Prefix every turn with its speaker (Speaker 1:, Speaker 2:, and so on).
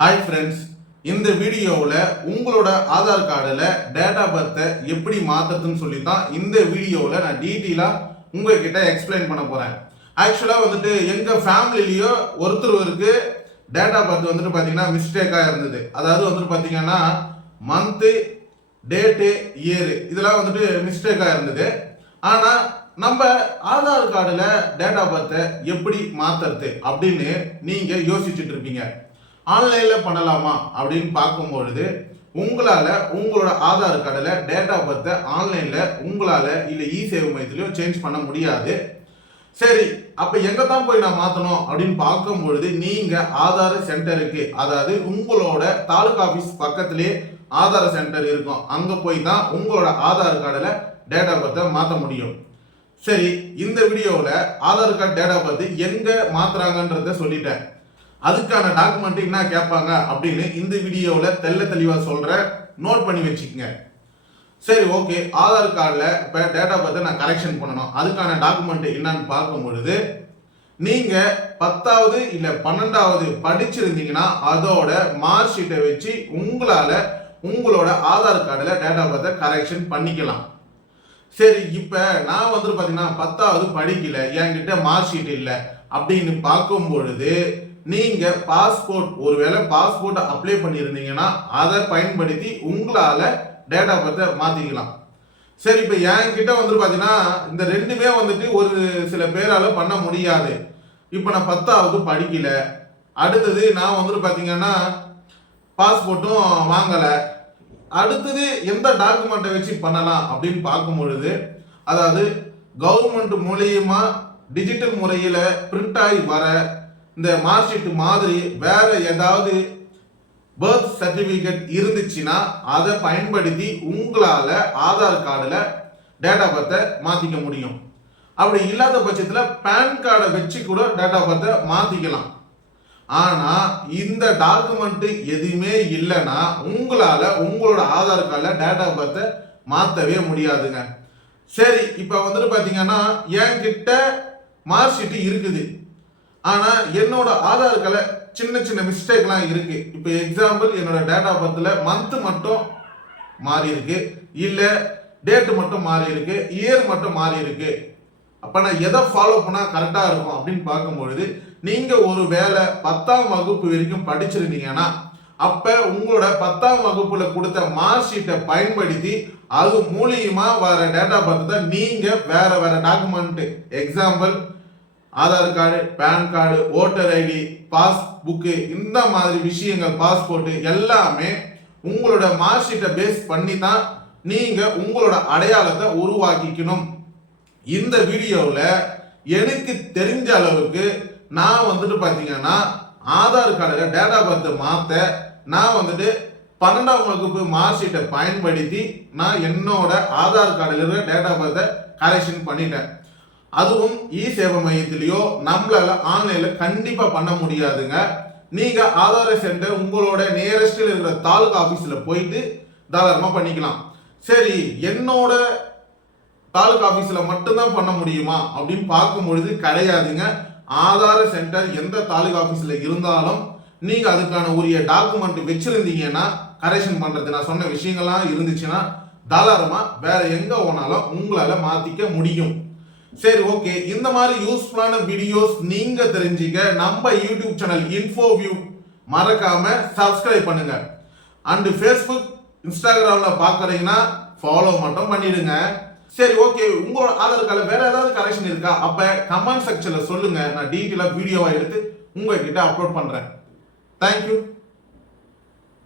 Speaker 1: Hi friends இந்த வீடியோவில் உங்களோட ஆதார் கார்டில் டேட் ஆஃப் பர்த்தை எப்படி மாற்றுறதுன்னு சொல்லி தான் இந்த வீடியோவில் நான் டீட்டெயிலாக உங்ககிட்ட எக்ஸ்பிளைன் பண்ண போகிறேன் ஆக்சுவலாக வந்துட்டு எங்கள் ஃபேமிலிலேயோ ஒருத்தருக்கு டேட் ஆஃப் பர்த் வந்துட்டு பார்த்தீங்கன்னா மிஸ்டேக்காக இருந்தது. அதாவது வந்துட்டு பார்த்தீங்கன்னா மந்த்து டேட்டு இயரு இதெல்லாம் வந்துட்டு மிஸ்டேக்காக இருந்தது. ஆனால் நம்ம ஆதார் கார்டில் டேட் ஆஃப் பர்த்தை எப்படி மாற்றுறது அப்படின்னு நீங்கள் யோசிச்சுட்டு இருப்பீங்க. ஆன்லைனில் பண்ணலாமா அப்படின்னு பார்க்கும்பொழுது உங்களால் உங்களோட ஆதார் கார்டில் டேட் ஆஃப் பர்த்தை ஆன்லைனில் உங்களால் இல்லை இ சேவை மையத்திலையும் சேஞ்ச் பண்ண முடியாது. சரி அப்போ எங்கே தான் போய் நான் மாற்றணும் அப்படின்னு பார்க்கும் பொழுது நீங்கள் ஆதார் சென்டருக்கு அதாவது உங்களோட தாலுகா ஆஃபீஸ் பக்கத்திலே ஆதார் சென்டர் இருக்கும். அங்கே போய் தான் உங்களோட ஆதார் கார்டில் டேட் ஆஃப் பர்த்தை மாற்ற முடியும். சரி இந்த வீடியோவில் Aadhaar card date of birth எங்கே மாற்றுறாங்கன்றத சொல்லிட்டேன். அதுக்கான டாக்குமெண்ட் என்ன கேட்பாங்க அப்படின்னு இந்த வீடியோவில் தெள்ள தெளிவாக சொல்கிறேன் நோட் பண்ணி வச்சுக்கோங்க. சரி ஓகே ஆதார் கார்டில் இப்போ டேட்டா பற்றி நான் கரெக்ஷன் பண்ணணும். அதுக்கான டாக்குமெண்ட் என்னன்னு பார்க்கும் பொழுது நீங்கள் பத்தாவது இல்லை பன்னெண்டாவது படிச்சிருந்தீங்கன்னா அதோட மார்க் ஷீட்டை வச்சு உங்களால் உங்களோட ஆதார் கார்டில் டேட்டா பர்த்தை கரெக்ஷன் பண்ணிக்கலாம். சரி இப்போ நான் வந்துட்டு பார்த்தீங்கன்னா பத்தாவது படிக்கல என்கிட்ட மார்க் ஷீட் இல்லை அப்படின்னு பார்க்கும் பொழுது நீங்கள் பாஸ்போர்ட் ஒருவேளை பாஸ்போர்ட்டை அப்ளை பண்ணியிருந்தீங்கன்னா அதை பயன்படுத்தி உங்களால் டேட்டா பர்த்தை மாற்றிக்கலாம் சரி இப்போ என்கிட்ட வந்துட்டு பார்த்தீங்கன்னா இந்த ரெண்டுமே வந்துட்டு ஒரு சில பேரால் பண்ண முடியாது. இப்போ நான் பத்தாவது படிக்கல. அடுத்தது நான் வந்துட்டு பார்த்தீங்கன்னா பாஸ்போர்ட்டும் வாங்கலை. அடுத்தது எந்த டாக்குமெண்ட்டை வச்சு பண்ணலாம் அப்படின்னு பார்க்கும் பொழுது அதாவது கவர்மெண்ட் மூலியமாக டிஜிட்டல் முறையில் பிரிண்ட் ஆகி வர இந்த மார்க் ஷீட் மாதிரி வேற ஏதாவது பர்த் சர்டிஃபிகேட் இருந்துச்சுன்னா அதை பயன்படுத்தி உங்களால் ஆதார் கார்டில் டேட் ஆஃப் பர்த்தை மாற்றிக்க முடியும். அப்படி இல்லாத பட்சத்தில் பேன் கார்டை வச்சு கூட டேட் ஆஃப் பர்த்தை மாற்றிக்கலாம் ஆனால் இந்த டாக்குமெண்ட்டு எதுவுமே இல்லைன்னா உங்களால் உங்களோட ஆதார் கார்டில் டேட் ஆஃப் பர்த்தை மாற்றவே முடியாதுங்க. சரி இப்போ வந்துட்டு பார்த்தீங்கன்னா என்கிட்ட மார்க் ஷீட்டு இருக்குது. ஆனால் என்னோட ஆதார் சின்ன சின்ன மிஸ்டேக்லாம் இருக்கு. இப்போ எக்ஸாம்பிள் என்னோட டேட் ஆஃப் பர்த்தில் மந்த் மட்டும் மாறி இருக்கு இல்லை டேட் மட்டும் மாறி இருக்கு இயர் மட்டும் மாறி இருக்கு அப்போ நான் எதை ஃபாலோ பண்ணால் கரெக்டாக இருக்கும் அப்படின்னு பார்க்கும்பொழுது நீங்கள் ஒரு வேலை பத்தாம் வகுப்பு வரைக்கும் படிச்சிருந்தீங்கன்னா அப்போ உங்களோட பத்தாம் வகுப்புல கொடுத்த மார்க் ஷீட்டை பயன்படுத்தி அது மூலியமா வர டேட்டா பார்த்து தான் நீங்கள் வேற வேற document example Aadhaar card PAN card voter ID passbook இந்த மாதிரி விஷயங்கள் பாஸ்போர்ட்டு எல்லாமே உங்களோட மார்க் ஷீட்டை பேஸ் பண்ணி தான் நீங்கள் உங்களோட அடையாளத்தை உருவாக்கிக்கணும். இந்த வீடியோவில் எனக்கு தெரிஞ்ச அளவுக்கு நான் வந்துட்டு பார்த்தீங்கன்னா ஆதார் கார்டில் டேட்டா பர்த் மாற்ற நான் வந்துட்டு பன்னெண்டாம் வகுப்பு மார்க் ஷீட்டை பயன்படுத்தி நான் என்னோட ஆதார் கார்டில் இருக்கிற டேட்டா பர்த்தை கரெக்ஷன் பண்ணிட்டேன். அதுவும் இ சேவை மையத்திலேயோ நம்மளால ஆன்லைன்ல கண்டிப்பா பண்ண முடியாதுங்க. நீங்க ஆதார சென்டர் உங்களோட நியரஸ்டில் இருக்கிற தாலுகா ஆபீஸ்ல போயிட்டு தாராளமா பண்ணிக்கலாம். சரி என்னோட தாலுகா ஆபீஸ்ல மட்டும்தான் பண்ண முடியுமா அப்படின்னு பார்க்கும் பொழுது கிடையாதுங்க. ஆதார சென்டர் எந்த தாலுகா ஆபீஸ்ல இருந்தாலும் நீங்க அதுக்கான உரிய டாக்குமெண்ட் வச்சிருந்தீங்கன்னா கரெக்ஷன் பண்றது நான் சொன்ன விஷயங்கள்லாம் இருந்துச்சுன்னா தாராளமா வேற எங்க போனாலும் உங்களால மாத்திக்க முடியும். சரி ஓகே இந்த மாதிரி யூஸ்ஃபுல்லான வீடியோஸ் நீங்க தெரிஞ்சுக்க நம்ம யூடியூப் சேனல் இன்ஃபோ வியூ மறக்காம சப்ஸ்கிரைப் பண்ணுங்க. அண்ட் ஃபேஸ்புக் இன்ஸ்டாகிராம்ல பாக்குறீங்கன்னா ஃபாலோ மட்டும் பண்ணிடுங்க. சரி ஓகே உங்களோட ஆதார் கார்டில் வேற ஏதாவது கரெக்ஷன் இருக்கா? அப்ப கமெண்ட் செக்ஷன்ல சொல்லுங்க. நான் டீட்டெயிலாக வீடியோவாக எடுத்து உங்ககிட்ட அப்லோட் பண்றேன். தேங்க்யூ